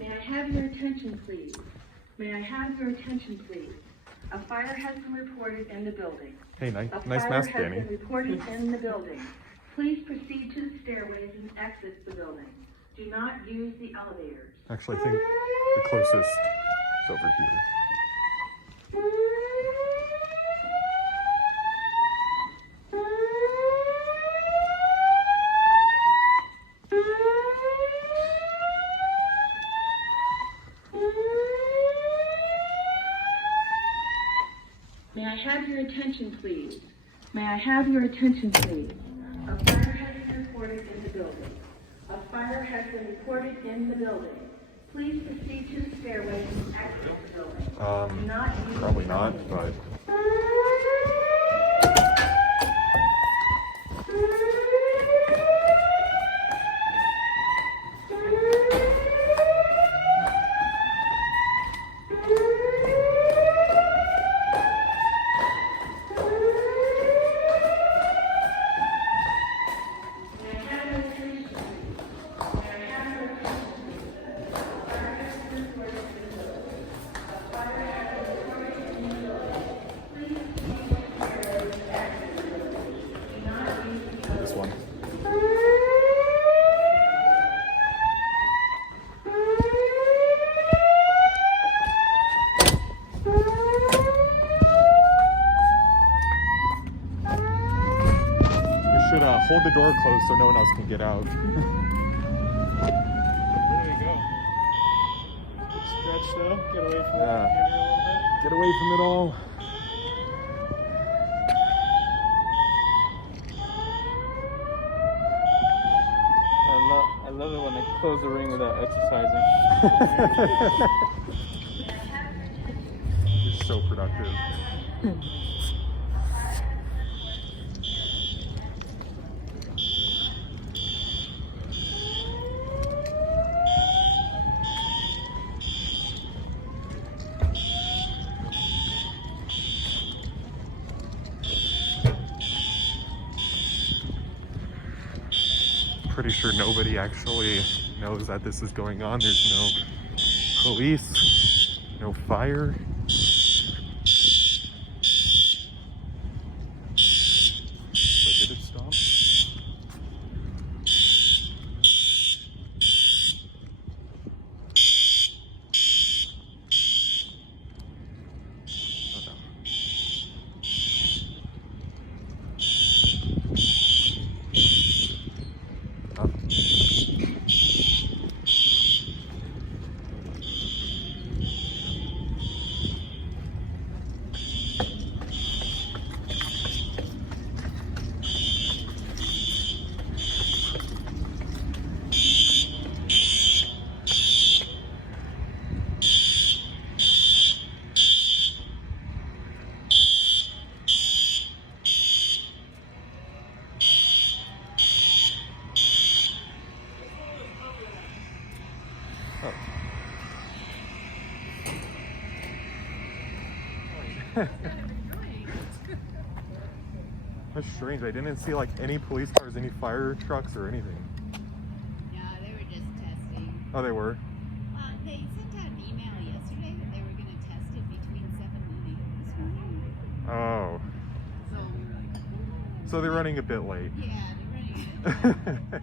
May I have your attention, please? May I have your attention, please? A fire has been reported in the building. Hey, nice mask, A fire Danny. has been reported in the building. Please proceed to the stairways and exit the building. Do not use the elevators. Actually, I think the closest is over here. May I have your attention, please? May I have your attention, please? A fire has been reported in the building. A fire has been reported in the building. Please proceed to the stairway and exit the building. Do not use Probably the not, elevators. but this one. You should hold the door closed so no one else can get out. There you go. Good stretch though. Get away from Yeah. the computer a little bit. Get away from it all. I love it when they close the ring without exercising. You're so productive. Pretty sure nobody actually knows that this is going on. There's no police, no fire. Wait, did it stop? Oh, no. Oh. That's strange. I didn't see like any police cars, any fire trucks or anything. No, they were just testing. Oh, they were? They sent out an email yesterday that they were going to test it between 7 and 8 this morning. Oh. So we were like, So they're running a bit late. yeah, they're running it.